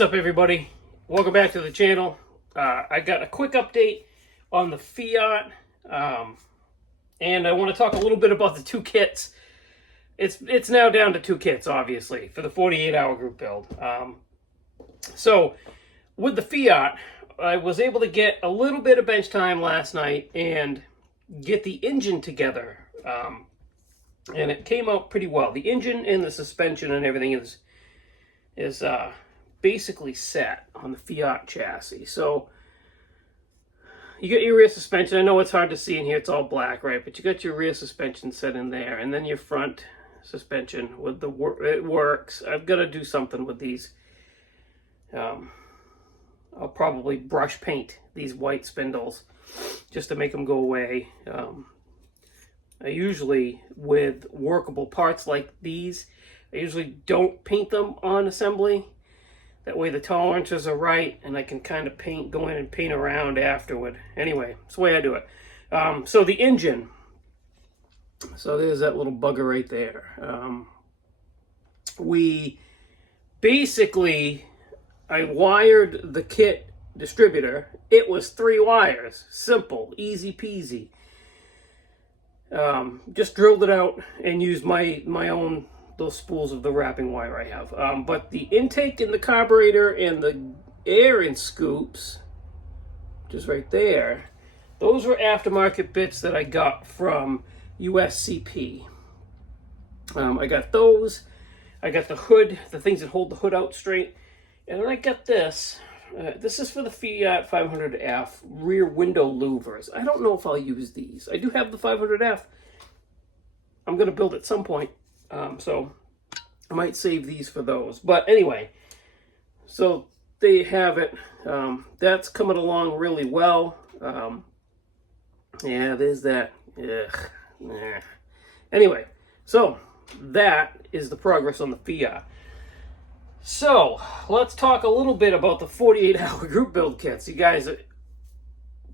What's up, everybody? Welcome back to the channel. I got a quick update on the Fiat, and I want to talk a little bit about the two kits. It's now down to two kits, obviously, for the 48-hour group build. So, with the Fiat, I was able to get a little bit of bench time last night and get the engine together, and it came out pretty well. The engine and the suspension and everything is basically set on the Fiat chassis. So you get your rear suspension. I know it's hard to see in here, it's all black, right? But you got your rear suspension set in there, and then your front suspension with it works. I've got to do something with these. I'll probably brush paint these white spindles just to make them go away. I usually, with workable parts like these, I usually don't paint them on assembly. That way the tolerances are right, and I can kind of go in and paint around afterward. Anyway, that's the way I do it. So the engine. So there's that little bugger right there. I wired the kit distributor. It was 3 wires. Simple, easy peasy. Just drilled it out and used my own those spools of the wrapping wire I have. But the intake and the carburetor and the air in scoops, which is right there, those were aftermarket bits that I got from USCP. I got those. I got the hood, the things that hold the hood out straight. And then I got this. This is for the Fiat 500F rear window louvers. I don't know if I'll use these. I do have the 500F. I'm going to build at some point. So I might save these for those. But anyway, so there you have it. That's coming along really well. Yeah, there's that. Ugh. Nah. Anyway, so that is the progress on the Fiat. So let's talk a little bit about the 48-hour group build kits. You guys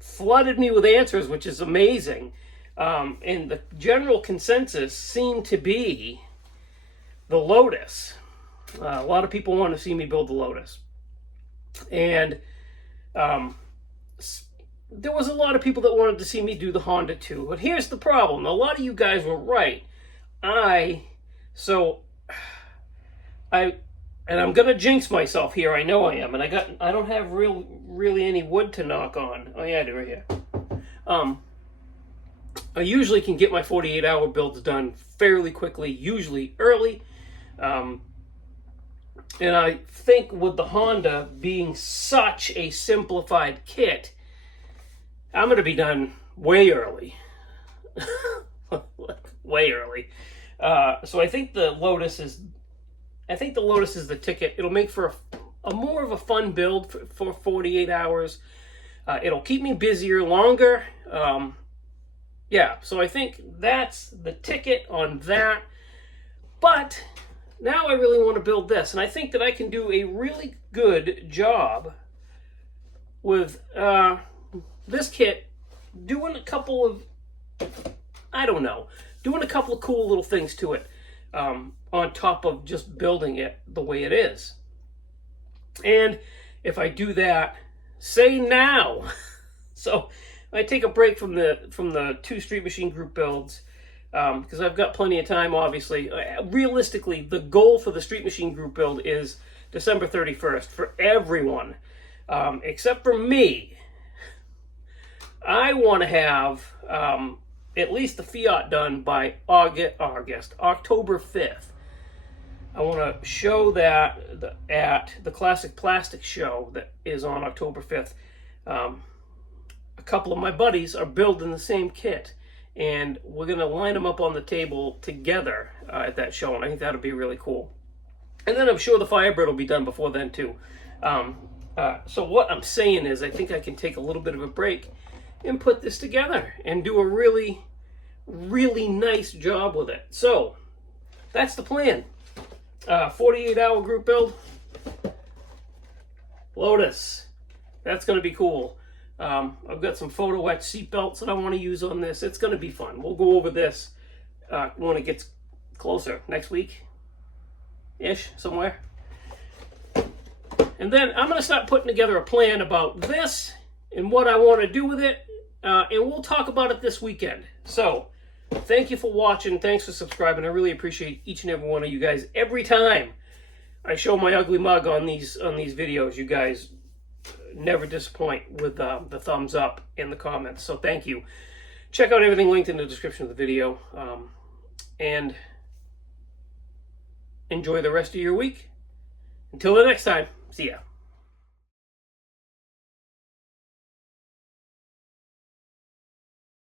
flooded me with answers, which is amazing. And the general consensus seemed to be the Lotus. A lot of people want to see me build the Lotus. And there was a lot of people that wanted to see me do the Honda too. But here's the problem. A lot of you guys were right. And I'm going to jinx myself here. I know I am. And I don't have really any wood to knock on. Oh yeah, I do right here. I usually can get my 48-hour builds done fairly quickly, usually early. And I think with the Honda being such a simplified kit, I'm going to be done way early. Way early. So I think the Lotus is the ticket. It'll make for a more of a fun build for 48 hours. It'll keep me busier longer. Yeah, so I think that's the ticket on that. But now I really want to build this, and I think that I can do a really good job with this kit, doing a couple of cool little things to it, on top of just building it the way it is. And if I do that, say now. So I take a break from the 2 Street Machine group builds, because I've got plenty of time, obviously. Realistically, the goal for the Street Machine group build is December 31st for everyone, except for me. I want to have at least the Fiat done by October 5th. I want to show that at the Classic Plastic show that is on October 5th. A couple of my buddies are building the same kit, and we're going to line them up on the table together at that show, and I think that'll be really cool. And then I'm sure the Firebird will be done before then too. So what I'm saying is I think I can take a little bit of a break and put this together and do a really, really nice job with it. So that's the plan. 48-hour group build. Lotus. That's going to be cool. I've got some photo etch seat belts that I want to use on this. It's going to be fun. We'll go over this when it gets closer next week-ish, somewhere. And then I'm going to start putting together a plan about this and what I want to do with it. And we'll talk about it this weekend. So, thank you for watching. Thanks for subscribing. I really appreciate each and every one of you guys. Every time I show my ugly mug on these videos, you guys never disappoint with the thumbs up and the comments. So thank you. Check out everything linked in the description of the video. And enjoy the rest of your week. Until the next time, see ya.